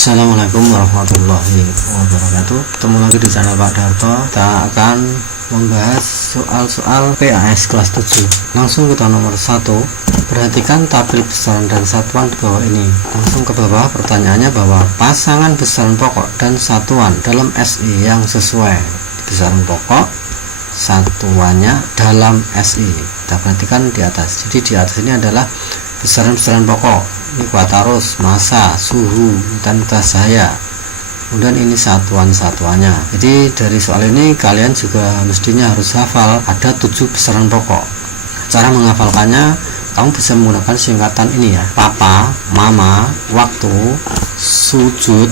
Assalamualaikum warahmatullahi wabarakatuh. Ketemu lagi di channel Pak Darto. Kita akan membahas soal-soal PAS kelas 7. Langsung kita nomor 1. Perhatikan tabel besaran dan satuan di bawah ini. Langsung ke bawah, pertanyaannya bahwa pasangan besaran pokok dan satuan dalam SI yang sesuai. Besaran pokok, satuannya dalam SI. Kita perhatikan di atas. Jadi di atas ini adalah besaran-besaran pokok. Ini kuartarus, massa, suhu, intensitas cahaya. Kemudian ini satuan-satuannya. Jadi dari soal ini kalian juga mestinya harus hafal ada 7 besaran pokok. Cara menghafalkannya, kamu bisa menggunakan singkatan ini ya: papa, mama, waktu, sujud,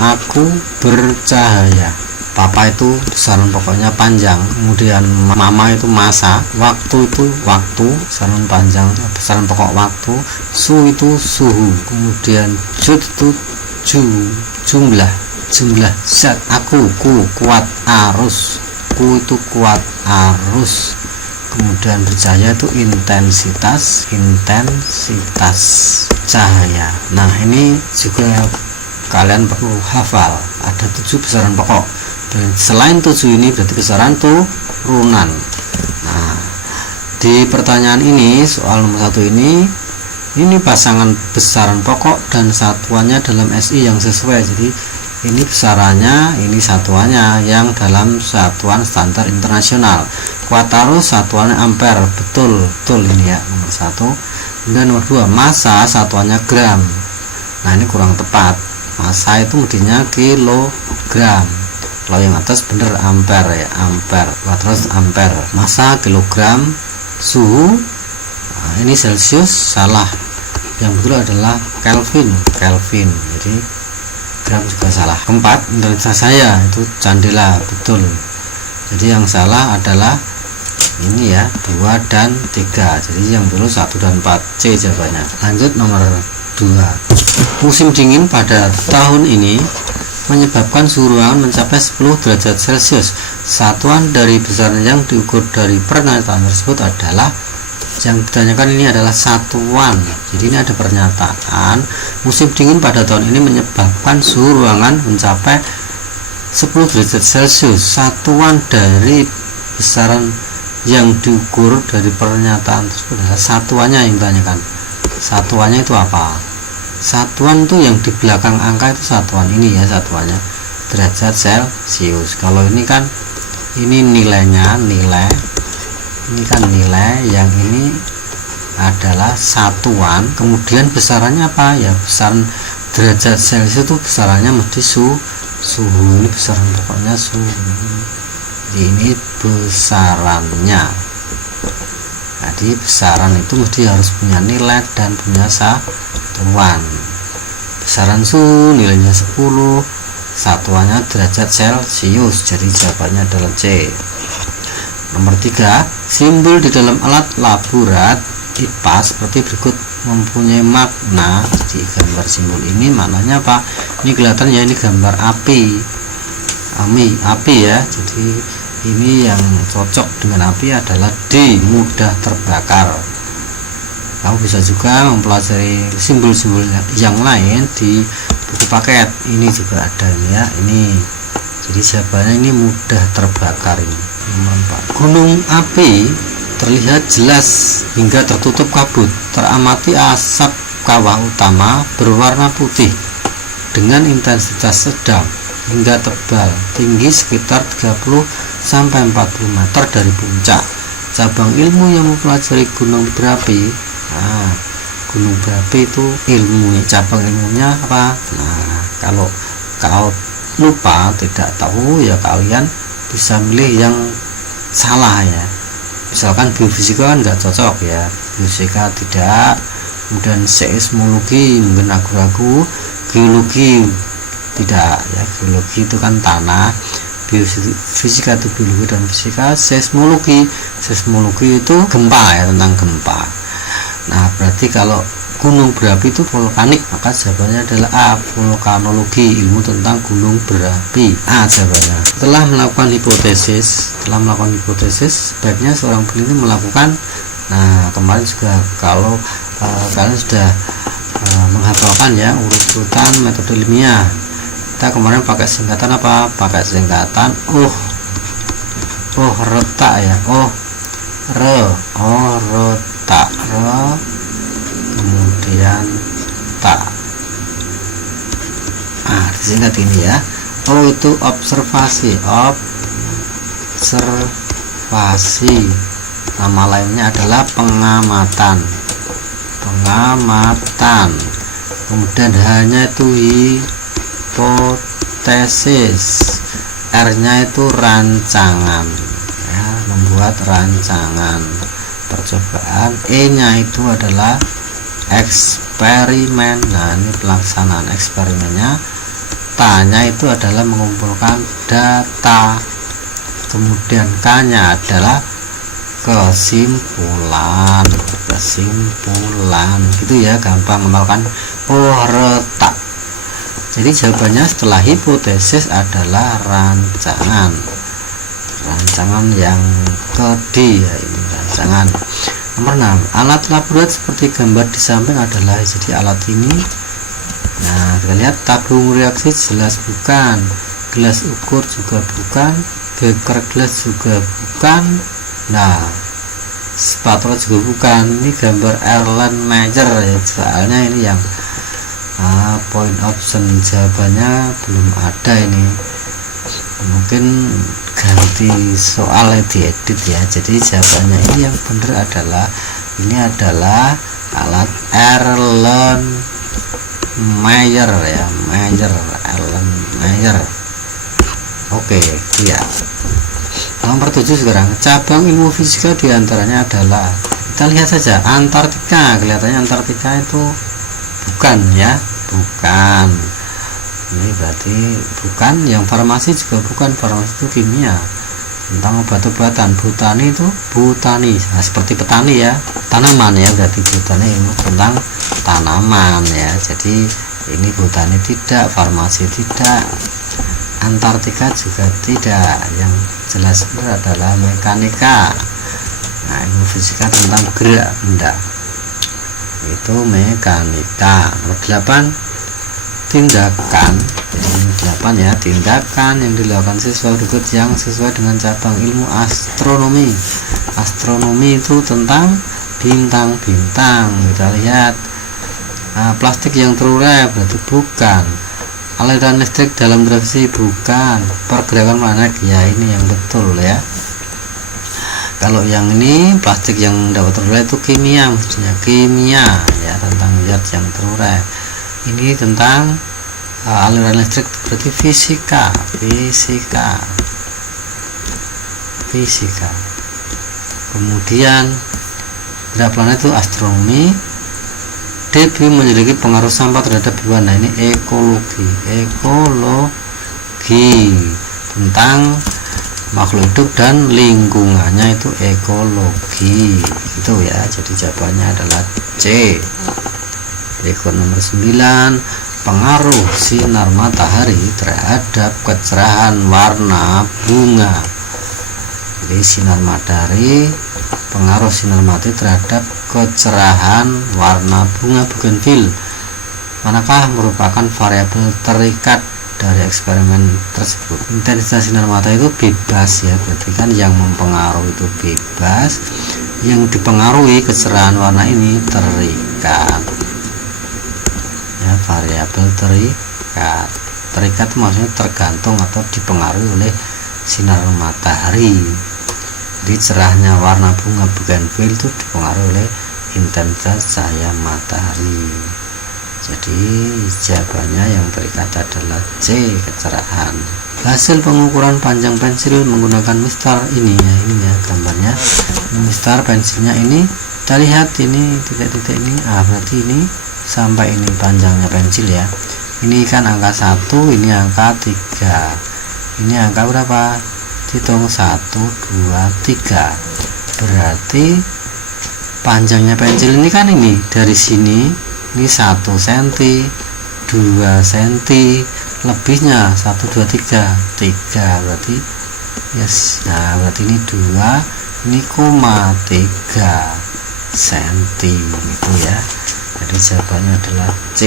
aku bercahaya. Papa itu besaran pokoknya panjang, kemudian mama itu massa, waktu itu waktu, besaran panjang, besaran pokok waktu, itu suhu, kemudian jud itu jumlah zat, aku kuat arus, itu kuat arus, kemudian bercahaya itu intensitas cahaya. Nah, ini juga kalian perlu hafal, ada 7 besaran pokok. Dan selain 7 ini berarti besaran turunan. Nah, di pertanyaan ini, soal nomor 1 ini pasangan besaran pokok dan satuannya dalam SI yang sesuai. Jadi ini besarannya, ini satuannya yang dalam satuan standar internasional. Kuartarus satuannya ampere, betul ini ya, nomor 1. Dan nomor 2, massa satuannya gram. Nah, ini kurang tepat. Massa itu mestinya kilogram. Kalau yang atas bener ampere ya, ampere, kuartarus ampere, massa kilogram, suhu, nah, ini celcius salah, yang betul adalah Kelvin. Jadi gram juga salah. Keempat, intensitas cahaya itu candela, betul. Jadi yang salah adalah ini ya, 2 dan 3. Jadi yang betul 1 dan 4, C jawabannya. Lanjut nomor 2. Musim dingin pada tahun ini menyebabkan suhu ruangan mencapai 10 derajat Celcius. Satuan dari besaran yang diukur dari pernyataan tersebut adalah, yang ditanyakan ini adalah satuan. Jadi ini ada pernyataan musim dingin pada tahun ini menyebabkan suhu ruangan mencapai 10 derajat Celcius. Satuan dari besaran yang diukur dari pernyataan tersebut adalah satuannya yang ditanyakan. Satuannya itu apa? Satuan itu yang di belakang angka itu satuan ini ya, satuannya derajat Celcius. Kalau ini kan ini nilainya, ini kan nilai, yang ini adalah satuan, kemudian besarannya apa ya, besaran derajat Celcius itu besarannya mesti suhu. Ini besaran pokoknya suhu, ini besarannya. Jadi besaran itu mesti harus punya nilai dan punya satuan. Besaran suhu nilainya 10, satuannya derajat Celcius. Jadi jawabannya adalah C. Nomor 3, simbol di dalam alat laborat IPA seperti berikut mempunyai makna. Jadi gambar simbol ini maknanya apa? Ini kelihatan ya, ini gambar api ya. Jadi ini yang cocok dengan api adalah D, mudah terbakar. Kamu bisa juga mempelajari simbol-simbol yang lain di buku paket. Ini juga ada ini ya, ini. Jadi jawabannya ini mudah terbakar ini. Nomor 4. Gunung api terlihat jelas hingga tertutup kabut. Teramati asap kawah utama berwarna putih dengan intensitas sedang hingga tebal, tinggi sekitar 30 sampai 40 meter dari puncak. Cabang ilmu yang mempelajari gunung berapi. Nah, gunung berapi itu cabang ilmunya apa? Nah, kalau kau lupa, tidak tahu ya, kalian bisa milih yang salah ya. Misalkan biofisika kan nggak cocok ya, biofisika tidak. Kemudian seismologi mungkin ragu-ragu, geologi tidak ya, geologi itu kan tanah, biofisika itu biologi dan fisika. Seismologi itu gempa ya, tentang gempa. Nah, berarti kalau gunung berapi itu vulkanik, maka jawabannya adalah A, vulkanologi, ilmu tentang gunung berapi. A jawabannya. Setelah melakukan hipotesis, sebaiknya seorang peneliti melakukan, nah kemarin juga kalau kalian sudah menghafalkan ya urut-urutan metode ilmiah. Kita kemarin pakai singkatan apa? Pakai singkatan retak ya, retak, kemudian tak. Disingkat ini ya. Itu observasi. Nama lainnya adalah pengamatan. Kemudian hanya itu hipotesis. R-nya itu rancangan ya, membuat rancangan percobaan. E-nya itu adalah eksperimen. Nah, ini pelaksanaan eksperimennya. T-nya itu adalah mengumpulkan data. Kemudian K-nya adalah kesimpulan gitu ya, gampang mengenalkan retak. Jadi jawabannya setelah hipotesis adalah rancangan yang ke D ya, ini rancangan. Nomor 6, alat laboratorium seperti gambar di samping adalah, jadi alat ini, nah kita lihat tabung reaksi jelas bukan, gelas ukur juga bukan, beker gelas juga bukan, nah spatula juga bukan. Ini gambar Erlenmeyer ya, soalnya ini yang point option jawabannya belum ada, ini mungkin ganti soal diedit ya. Jadi jawabannya ini yang benar adalah ini adalah alat Erlenmeyer ya, Erlenmeyer. Oke ya. Nomor 7 sekarang, cabang ilmu fisika diantaranya adalah, kita lihat saja Antartika. Kelihatannya Antartika itu bukan ya, bukan. Ini berarti bukan. Yang farmasi juga bukan, farmasi itu kimia. Tentang obat-obatan, botani itu botani, nah, seperti petani ya, tanaman ya, berarti botani ilmu tentang tanaman ya. Jadi ini botani tidak, farmasi tidak, Antartika juga tidak. Yang jelas benar adalah mekanika. Nah, ilmu fisika tentang gerak benda itu mekanika. Nomor 8, tindakan. Jadi ini 8 ya, tindakan yang dilakukan siswa berikut yang sesuai dengan cabang ilmu astronomi. Astronomi itu tentang bintang-bintang. Kita lihat, plastik yang terurai berarti bukan, aliran listrik dalam televisi bukan, pergerakan planet ya, ini yang betul ya. Kalau yang ini plastik yang dapat terurai itu kimia, maksudnya kimia ya, tentang zat yang terurai. Ini tentang aliran listrik berarti fisika. Kemudian gerak planet itu astronomi. D menyelidiki pengaruh sampah terhadap hewan. Nah, ini ekologi tentang makhluk hidup dan lingkungannya, itu ekologi itu ya. Jadi jawabannya adalah C. Berikut nomor 9, pengaruh sinar matahari terhadap kecerahan warna bunga. Jadi sinar matahari, pengaruh sinar matahari terhadap kecerahan warna bunga bugenvil. Manakah merupakan variabel terikat dari eksperimen tersebut? Intensitas sinar matahari itu bebas ya, berarti kan yang mempengaruhi itu bebas, yang dipengaruhi kecerahan warna ini terikat ya, variabel terikat maksudnya tergantung atau dipengaruhi oleh sinar matahari. Jadi cerahnya warna bunga bugenvil itu dipengaruhi oleh intensitas cahaya matahari. Jadi jawabannya yang terikat adalah C, kecerahan. Hasil pengukuran panjang pensil menggunakan mistar ini ya, ini ya gambarnya. Ini mistar pensilnya ini, kita lihat ini titik-titik ini, berarti ini sampai ini panjangnya pensil ya. Ini kan angka 1, ini angka 3. Ini angka berapa? Hitung 1, 2, 3. Berarti panjangnya pensil ini kan ini dari sini, ini 1 cm, 2 cm, lebihnya 1, 2, 3 berarti yes. Nah, berarti ini 2, ini 3 cm itu ya. Jadi jawabannya adalah C.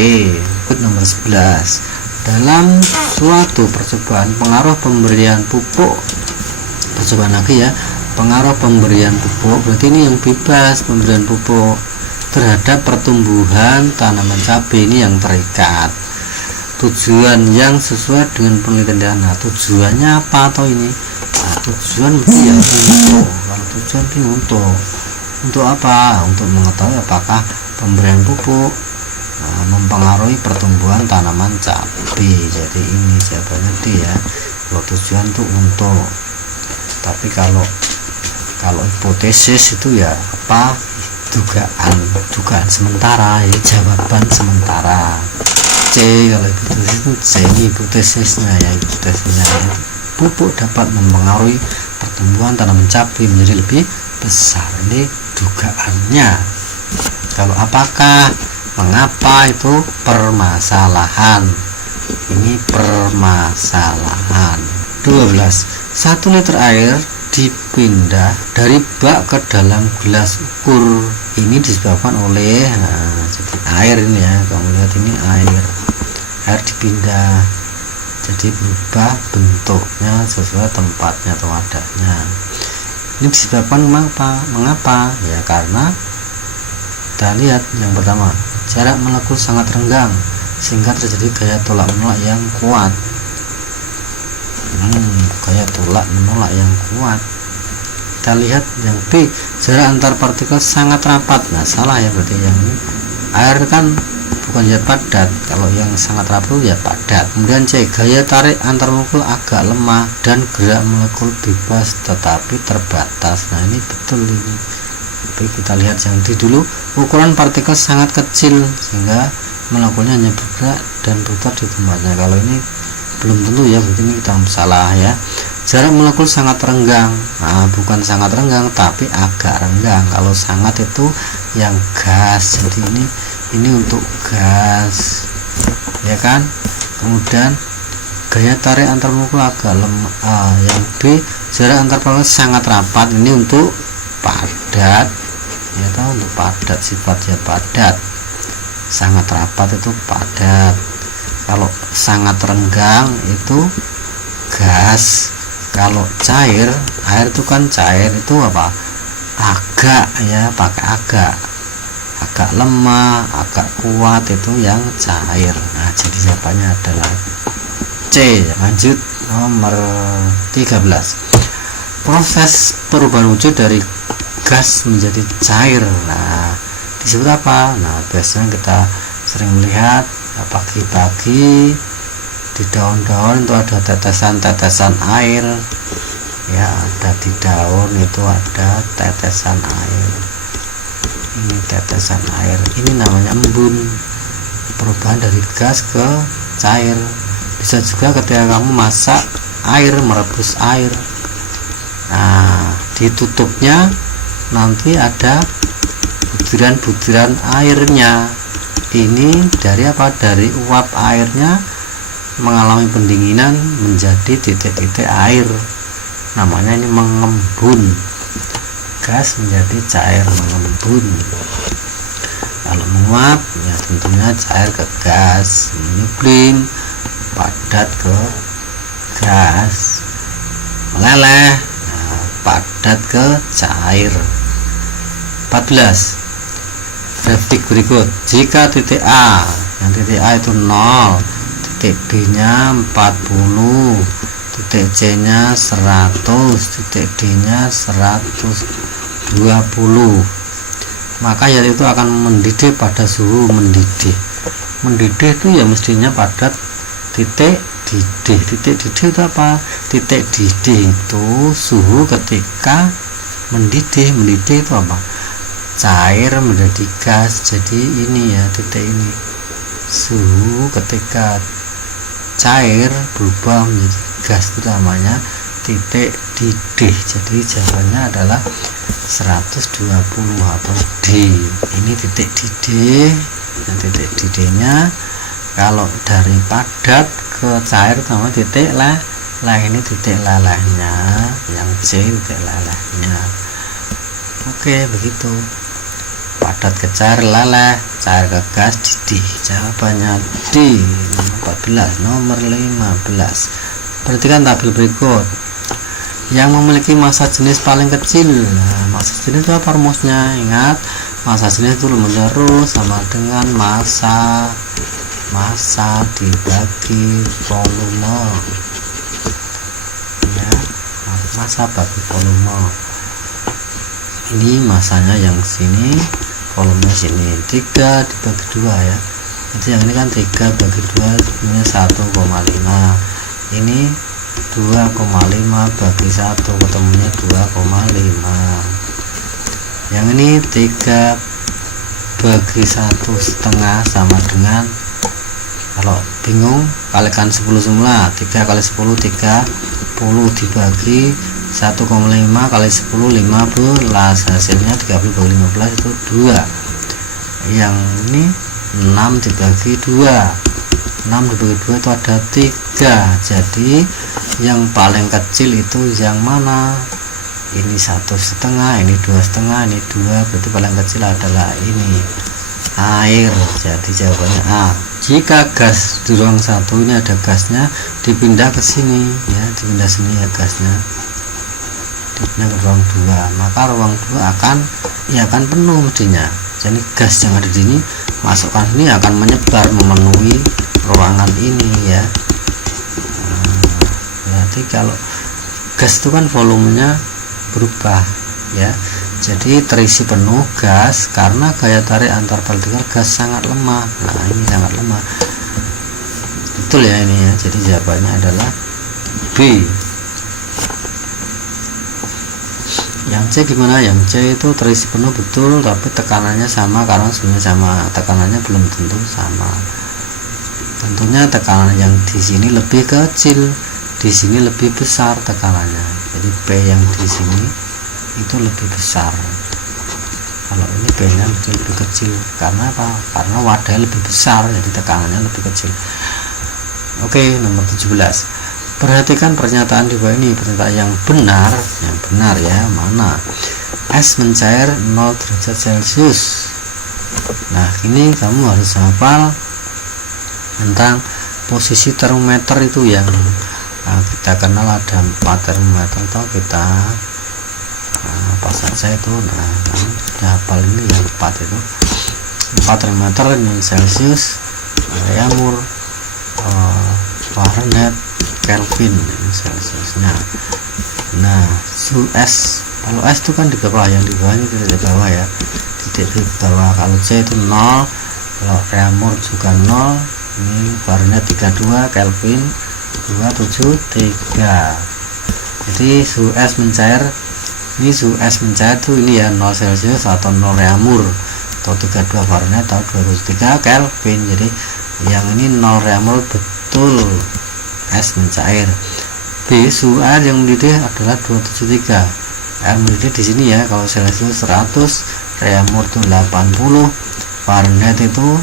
Nomor 11. Dalam suatu percobaan pengaruh pemberian pupuk, percobaan lagi ya, pengaruh pemberian pupuk berarti ini yang bebas pemberian pupuk terhadap pertumbuhan tanaman cabai ini yang terikat. Tujuan yang sesuai dengan penelitian. Nah, tujuannya apa atau ini? Nah, tujuan ya untuk, kalau tujuan ini untuk apa? Untuk mengetahui apakah pemberian pupuk mempengaruhi pertumbuhan tanaman cabai. Jadi ini jawabannya D ya. Kalau tujuan itu untuk, tapi kalau hipotesis itu ya apa, dugaan sementara ya, jawaban sementara. C kalau hipotesis itu C, ini hipotesisnya ya, hipotesisnya pupuk dapat mempengaruhi pertumbuhan tanaman cabai menjadi lebih besar. Ini dugaannya. Kalau apakah, mengapa, itu permasalahan. Ini permasalahan. 12. 1 liter air dipindah dari bak ke dalam gelas ukur. Ini disebabkan oleh jadi air ini ya, kamu lihat ini air dipindah, jadi berubah bentuknya sesuai tempatnya atau wadahnya. Ini disebabkan mengapa? Ya karena kita lihat yang pertama, jarak molekul sangat renggang sehingga terjadi gaya tolak menolak yang kuat. Gaya tolak menolak yang kuat. Kita lihat yang B, jarak antar partikel sangat rapat. Nah salah ya, berarti yang ini air kan bukan zat padat, kalau yang sangat rapat itu ya padat. Kemudian C, gaya tarik antar molekul agak lemah dan gerak molekul bebas tetapi terbatas. Nah ini betul ini. Tapi kita lihat yang D dulu, ukuran partikel sangat kecil sehingga molekulnya hanya bergerak dan putar di tempatnya. Kalau ini belum tentu ya, berarti ini kita salah ya. Jarak molekul sangat renggang. Nah, bukan sangat renggang tapi agak renggang. Kalau sangat itu yang gas. Jadi ini untuk gas. Ya kan? Kemudian gaya tarik antar molekul agak lemah. Yang B, jarak antar partikel sangat rapat. Ini untuk padat. Ya tahu, untuk padat, sifatnya padat. Sangat rapat itu padat. Kalau sangat renggang itu gas. Kalau cair, air itu kan cair, itu apa? Agak ya, pakai agak lemah, agak kuat, itu yang cair. Nah, jadi jawabannya adalah C. Lanjut nomor 13. Proses perubahan wujud dari gas menjadi cair. Nah, disebut apa? Nah, biasanya kita sering melihat pagi-pagi di daun-daun itu ada tetesan-tetesan air ya, ada di daun itu ada tetesan air. Ini tetesan air, ini namanya embun, perubahan dari gas ke cair. Bisa juga ketika kamu masak air, merebus air, nah ditutupnya nanti ada butiran-butiran airnya. Ini dari apa? Dari uap airnya mengalami pendinginan menjadi titik-titik air. Namanya ini mengembun. Gas menjadi cair, mengembun. Kalau menguap ya tentunya cair ke gas, menyublim, padat ke gas, meleleh, nah, padat ke cair. 14. Grafik berikut, jika titik A, yang titik A itu 0, titik B nya 40, titik C nya 100, titik D nya 120, maka air itu akan mendidih pada suhu mendidih. Mendidih itu ya mestinya pada titik didih. Titik didih itu apa? Titik didih itu suhu ketika mendidih. Mendidih itu apa? Cair menjadi gas. Jadi ini ya, titik ini suhu ketika cair berubah menjadi gas, itu namanya titik didih. Jadi jawabannya adalah 120 atau D. Ini titik didih. Dan titik didihnya kalau dari padat ke cair sama titik leleh. Ini titik lelehnya, yang C titik lelehnya. Oke, begitu. padat ke cair leleh, cair ke gas didih. Jawabannya D, nomor 14. Nomor 15, perhatikan tabel berikut yang memiliki massa jenis paling kecil. Nah, massa jenis itu apa rumusnya? Ingat, massa jenis itu terus sama dengan massa dibagi volume ya, massa bagi volume. Ini massanya yang sini, volumenya sini. 3 dibagi 2 ya. Jadi yang ini kan 3 bagi 2 punya 1,5. Ini 2,5 bagi 1 ketemunya 2,5. Yang ini 3 bagi 1,5 sama dengan, kalau bingung kalikan 10 semula. 3 kali 10 30 dibagi 1,5 kali 10 15, hasilnya 30 bagi 15 itu 2. Yang ini 6 dibagi 2, 6 dibagi 2 itu ada 3. Jadi yang paling kecil itu yang mana? Ini 1,5, ini 2,5, ini 2, berarti paling kecil adalah ini, air. Jadi jawabannya A. Jika gas di ruang 1 ini ada gasnya, dipindah ke sini ya, dipindah sini ya gasnya, dipindah ke ruang 2, maka ruang 2 akan penuh mestinya. Jadi gas yang ada di sini masukkan sini akan menyebar memenuhi ruangan ini ya. Berarti kalau gas itu kan volumenya berubah ya, jadi terisi penuh gas karena gaya tarik antar partikel gas sangat lemah. Nah ini sangat lemah, betul ya ini ya. Jadi jawabannya adalah B. Yang C gimana? Yang C itu terisi penuh betul, tapi tekanannya sama karena sebenarnya sama, tekanannya belum tentu sama. Tentunya tekanan yang di sini lebih kecil, di sini lebih besar tekanannya. Jadi P yang di sini itu lebih besar. Kalau ini P nya lebih kecil. Karena apa? Karena wadahnya lebih besar, jadi tekanannya lebih kecil. Oke, nomor 17. Perhatikan pernyataan di bawah ini, pernyataan yang benar ya, mana? Es mencair 0 derajat Celcius. Nah, ini kamu harus hafal tentang posisi termometer itu yang kita kenal ada 4 termometer, atau kita apa saja itu. Nah, kamu sudah hafal ini yang 4 itu. 4 termometer ini Celcius, Reaumur, Fahrenheit, Kelvin Celciusnya. Nah, suhu es, kalau es itu kan di bawah, yang di bawahnya tidak di bawah ya, titik di bawah. Kalau C itu 0, kalau Reaumur juga 0, ini Fahrenheit 32, Kelvin 273. Jadi suhu es mencair, ini suhu es mencair tuh ini ya 0 Celcius atau 0 Reaumur atau 32 Fahrenheit atau 273 Kelvin. Jadi yang ini 0 Reaumur betul es mencair. B, suhu air yang mendidih adalah 273. Air mendidih di sini ya, kalau Celcius 100, Reaumur itu 80, Fahrenheit itu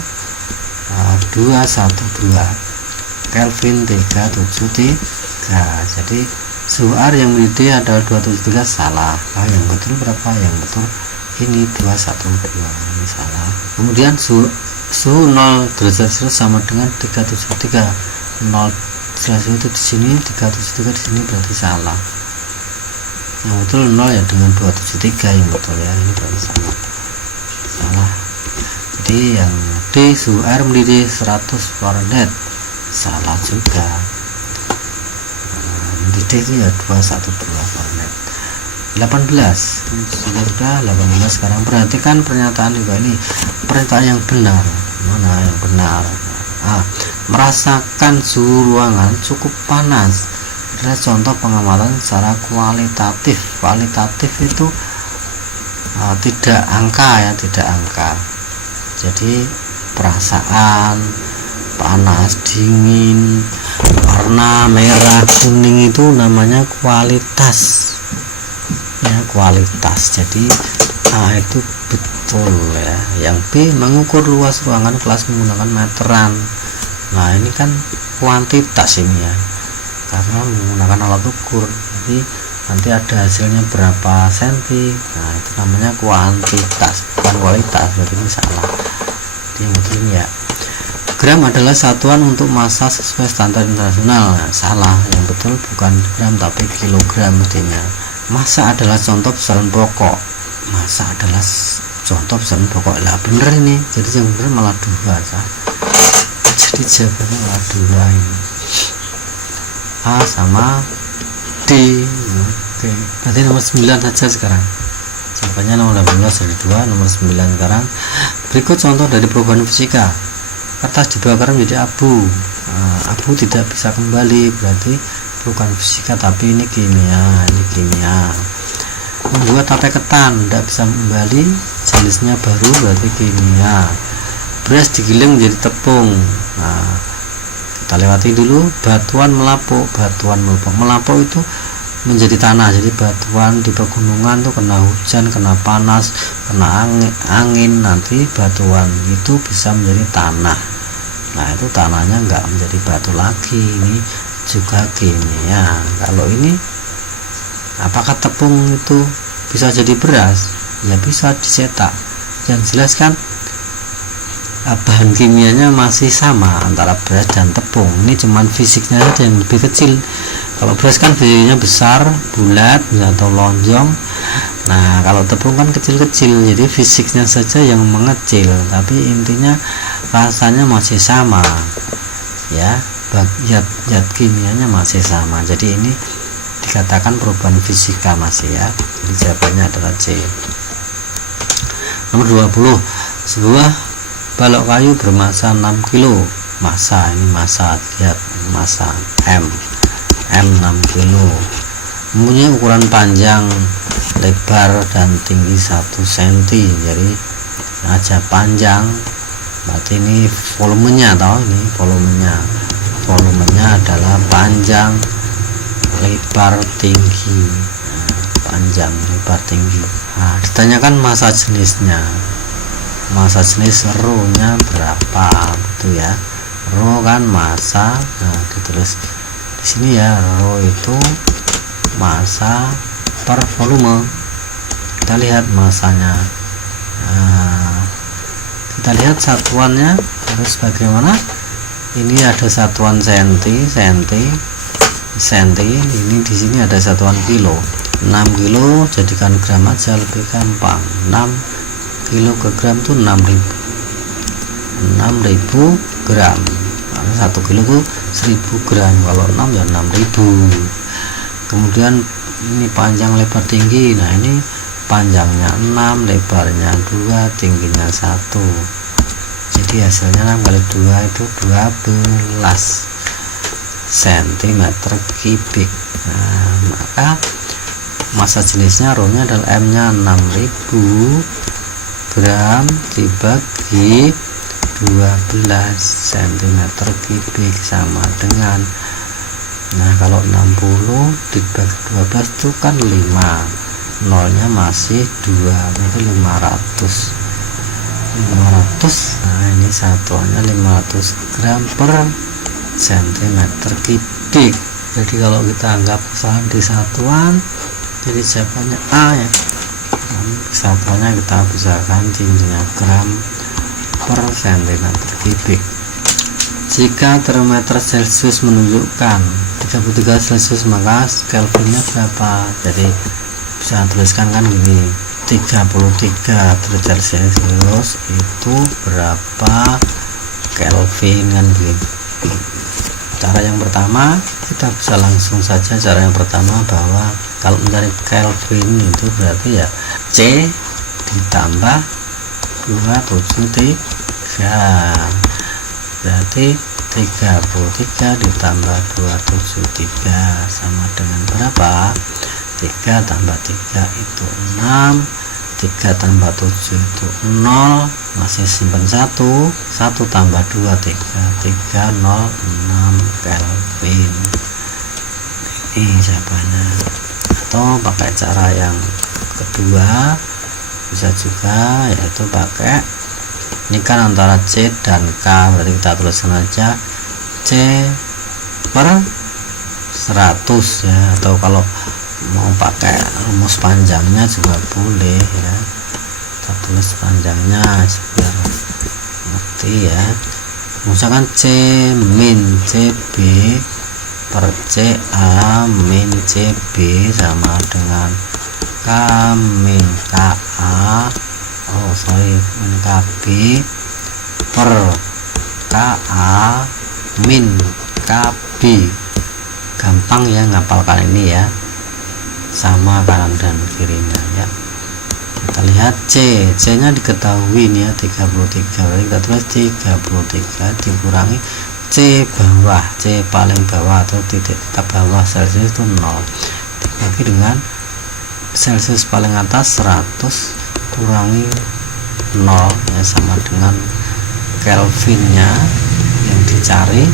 212, Kelvin 373. Jadi suhu air yang mendidih adalah 273 salah. Yang betul berapa? Yang betul ini 212, ini salah. Kemudian suhu 0 derajat Celcius sama dengan 373. 0 Celcius itu di sini, 373 di sini, berarti salah. Yang betul 0 ya dengan 273 yang betul ya, ini berarti salah. Jadi yang D, suhu air mendidih 100 Fahrenheit, salah juga. Mendidih itu ya 212 Fahrenheit. 18 sudah 18. Sekarang perhatikan pernyataan juga ini, pernyataan yang benar. Mana yang benar? Merasakan suhu ruangan cukup panas adalah contoh pengamatan secara kualitatif. Kualitatif itu tidak angka ya, tidak angka. Jadi perasaan panas, dingin, warna merah, kuning itu namanya kualitas ya, kualitas. Jadi A itu betul ya. Yang B, mengukur luas ruangan kelas menggunakan meteran. Nah ini kan kuantitas ini ya, karena menggunakan alat ukur. Jadi nanti ada hasilnya berapa senti. Nah itu namanya kuantitas, bukan kualitas, berarti ini salah. Mungkin ya, gram adalah satuan untuk massa sesuai standar internasional. Nah, salah, yang betul bukan gram tapi kilogram mestinya. Massa adalah contoh besaran pokok. Massa adalah contoh besaran pokok. Lah bener ini, jadi yang bener malah 2 kan? Jadi jawabannya malah 2 ini. A sama D. Oke, berarti nomor 9 saja sekarang. Jawabannya nomor 18 jadi 2, nomor 9 sekarang. Berikut contoh dari perubahan fisika. Kertas dibakar menjadi abu. Nah, abu tidak bisa kembali, berarti bukan fisika tapi ini kimia. Ini kimia. Membuat tape ketan tidak bisa kembali, jenisnya baru, berarti kimia. Beras digiling menjadi tepung. Nah, kita lewati dulu. Batuan melapuk. Batuan melapuk itu menjadi tanah. Jadi batuan di pegunungan tuh kena hujan, kena panas, kena angin, nanti batuan itu bisa menjadi tanah. Nah itu tanahnya enggak menjadi batu lagi. Ini juga kimia. Kalau ini, apakah tepung itu bisa jadi beras? Ya bisa dicetak. Yang jelas kan bahan kimianya masih sama antara beras dan tepung. Ini cuman fisiknya saja yang lebih kecil. Kalau beras kan fisiknya besar, bulat, atau lonjong. Nah kalau tepung kan kecil-kecil, jadi fisiknya saja yang mengecil, tapi intinya rasanya masih sama ya, zat kimianya masih sama. Jadi ini dikatakan perubahan fisika masih ya. Jadi jawabannya adalah C. Nomor 20. Sebuah balok kayu bermassa 6 kilo. Massa, ini massa, lihat massa M 6 kilo. Mempunyai ukuran panjang, lebar dan tinggi 1 cm. Jadi aja panjang, berarti ini volumenya, atau ini volumenya adalah panjang, lebar, tinggi. Nah, panjang, lebar, tinggi. Nah, ditanyakan massa jenisnya. Massa jenis rho nya berapa, gitu ya. Rho kan massa. Nah ditulis di sini ya, rho itu massa per volume. Kita lihat massanya. Nah, kita lihat satuannya harus bagaimana. Ini ada satuan senti. Ini di sini ada satuan kilo. 6 kilo jadikan gram aja lebih gampang. 6 kilo ke gram tuh 6.000 gram. Karena 1 kilo tuh 1000 gram. Kalau 6 ya 6.000. Kemudian ini panjang, lebar, tinggi. Nah ini panjangnya 6, lebarnya 2, tingginya 1. Jadi hasilnya 6 kali 2 itu 12 cm kubik. Nah maka massa jenisnya rho nya adalah M nya 6000 gram dibagi 12 cm kubik sama dengan, nah kalau 60 dibagi 12 itu kan 5, nolnya masih 2, berarti 500. Nah ini satuannya 500 gram per cm kubik. Jadi kalau kita anggap kesalahan di satuan, jadi jawabannya A ya. Satuannya kita bisa ganti dengan gram per cm kubik. Jika termometer Celcius menunjukkan 33 Celcius, maka Kelvinnya berapa? Jadi bisa tuliskan kan gini, 33 derajat Celcius itu berapa Kelvin kan begitu. Cara yang pertama kita bisa langsung saja. Cara yang pertama bahwa kalau mencari Kelvin itu berarti ya C ditambah 27 berarti 33 ditambah 273 sama dengan berapa? 3 tambah 3 itu 6, 3 tambah 7 itu 0, masih simpan 1 tambah 2 306 Kelvin. Ini jawabannya. Atau pakai cara yang kedua bisa juga, yaitu pakai ini kan antara C dan K, berarti kita tuliskan aja C per 100 ya. Atau kalau mau pakai rumus panjangnya juga boleh ya, kita tulis panjangnya biar ngerti ya. Misalkan C min CB per CA min CB sama dengan K min KA min KB per KA min KB. Gampang ya ngapalkan ini ya, sama kanan dan kirinya ya. Kita lihat C nya diketahui nih ya 33, berarti kita tulis 33 dikurangi C bawah, C paling bawah atau titik tetap bawah Celsius itu 0 dibagi dengan Celsius paling atas 100 kurangi 0 ya, sama dengan Kelvinnya yang dicari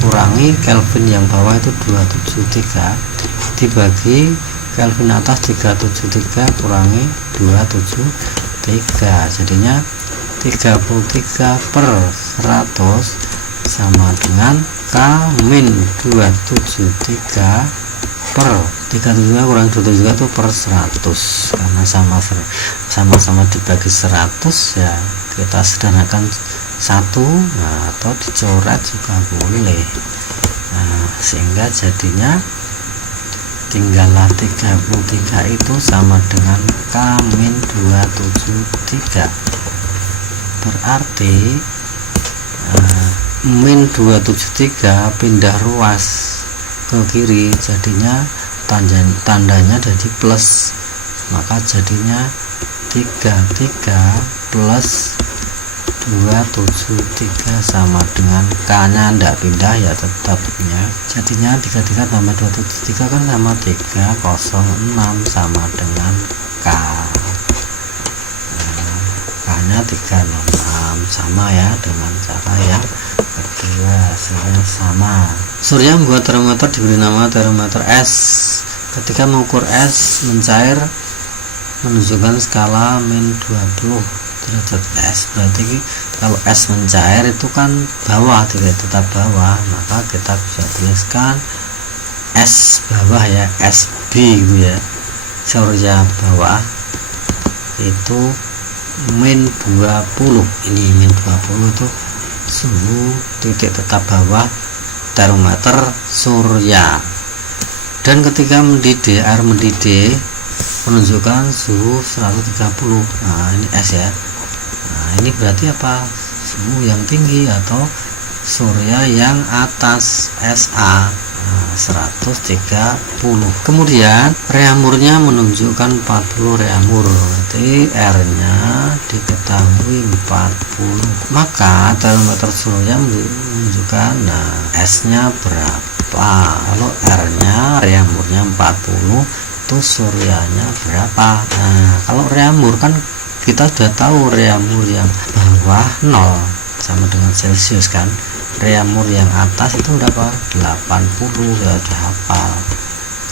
kurangi Kelvin yang bawah itu 273 dibagi Kelvin atas 373 kurangi 273, jadinya 33 per 100 sama dengan K min 273 per 33 kurang 273 itu per 100, karena sama-sama dibagi 100 ya kita sederhanakan 1, nah, atau dicoret juga boleh. Nah, sehingga jadinya tinggallah 33 itu sama dengan K min 273, berarti min 273 pindah ruas ke kiri, jadinya tandanya jadi plus, maka jadinya 33 plus 273 sama dengan K nya ndak pindah ya tetapnya, jadinya 33 tambah 273 kan sama 306 sama dengan K. K nya 306 sama ya dengan cara yang kedua, hasilnya sama. Surya membuat termometer diberi nama termometer S. Ketika mengukur S mencair menunjukkan skala min 20 derajat S, berarti kalau S mencair itu kan bawah, tidak tetap bawah, maka kita bisa tuliskan S bawah ya, SB gitu ya, surya bawah itu min 20, ini min 20 itu suhu titik tetap bawah termometer surya. Dan ketika mendidih, air mendidih menunjukkan suhu 130, nah ini S ya. Nah ini berarti apa, suhu yang tinggi atau surya yang atas, SA. Nah, 130. Kemudian reamurnya menunjukkan 40 reamur, berarti R nya diketahui 40, maka termometer surya menunjukkan nah S nya berapa. Kalau R nya reamurnya 40 itu suryanya berapa. Nah kalau reamur kan kita sudah tahu reamur yang bawah 0 sama dengan Celsius kan, reamur yang atas itu berapa, 80, ya udah hafal.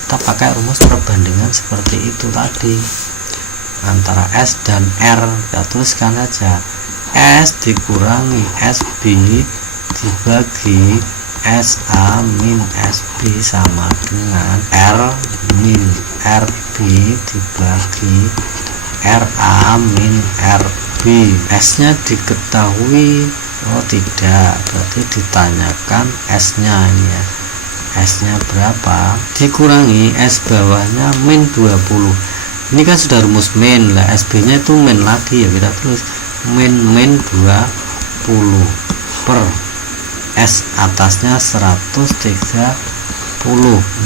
Kita pakai rumus perbandingan seperti itu tadi antara S dan R, kita tuliskan saja S dikurangi SB dibagi SA min SB sama dengan R min RB dibagi RA min RB. S nya diketahui, oh tidak, berarti ditanyakan S nya ini ya, S nya berapa, dikurangi S bawahnya min 20. Ini kan sudah rumus min lah, SB nya itu min lagi ya, kita tulis min 20 per S atasnya 130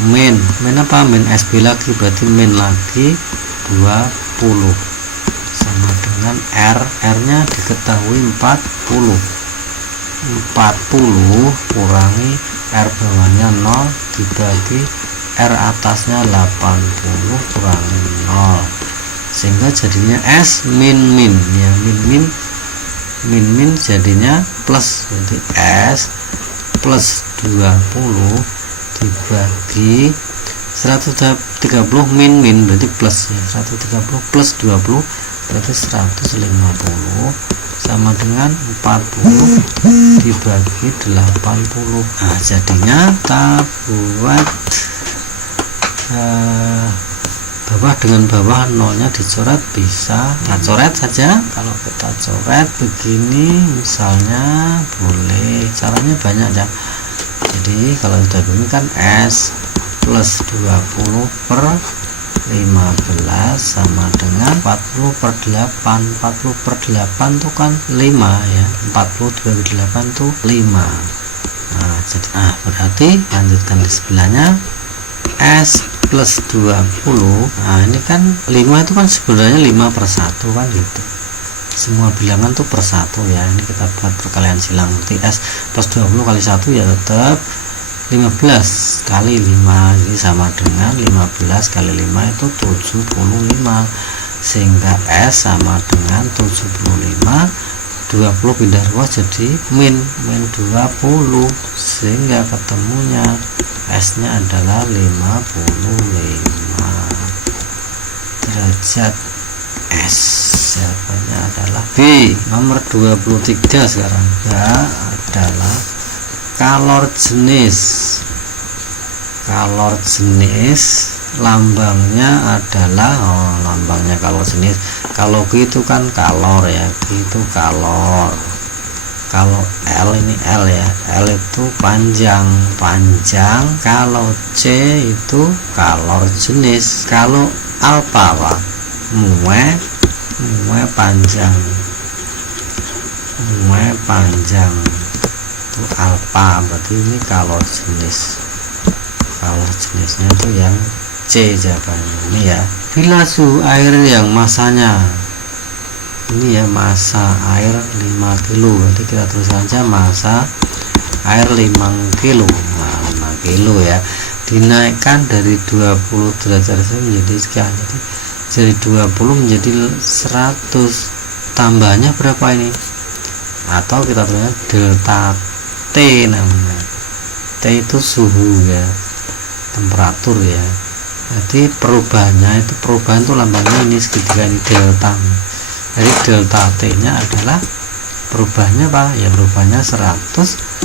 min apa, min SB lagi, berarti min lagi 20 sama dengan R nya diketahui 40 kurangi R bawahnya 0 dibagi R atasnya 80 kurangi 0, sehingga jadinya S min ya, min jadinya plus, jadi S plus 20 dibagi 130 min berarti plus ya, 130 plus 20 berarti 150 sama dengan 40 dibagi 80. Nah jadinya kita buat bawah dengan bawah nolnya dicoret bisa, nah coret saja. Kalau kita coret begini misalnya boleh, caranya banyak ya. Jadi kalau sudah begini kan S plus 20 per 15 sama dengan 40 per 8. 40 per 8 itu kan 5 ya, 40 dibagi 8 itu 5. Nah jadi berarti lanjutkan di sebelahnya S plus 20. Nah ini kan 5 itu kan sebenarnya 5 per 1 kan gitu, semua bilangan tuh per 1 ya. Ini kita buat perkalian silang, berarti S plus 20 kali 1 ya tetap 15 kali 5, jadi sama dengan 15 kali 5 itu 75, sehingga S sama dengan 75, 20 pindah ruas jadi min 20, sehingga ketemunya S nya adalah 55 derajat S. Jawabannya adalah B. Nomor 23 sekarang ya, adalah kalor jenis lambangnya adalah lambangnya kalor jenis. Kalau Q itu kan kalor ya, Q itu kalor. Kalau L ini L ya, L itu panjang. Kalau C itu kalor jenis. Kalau alpha Pak, mue panjang itu alpha, berarti ini kalor jenisnya itu yang C jawabannya. Ini ya, bila suhu air yang masanya ini ya, massa air 5 kilo, jadi kita tulis saja massa air 5 kilo. Nah 5 kilo ya, dinaikkan dari 20 derajat Celcius menjadi sekian, jadi 20 menjadi 100, tambahnya berapa ini, atau kita tulisnya delta T namanya. T itu suhu ya, temperatur ya. Jadi perubahan itu lambangnya ini segitiga ini delta. Jadi delta T nya adalah perubahannya apa ya, perubahannya 100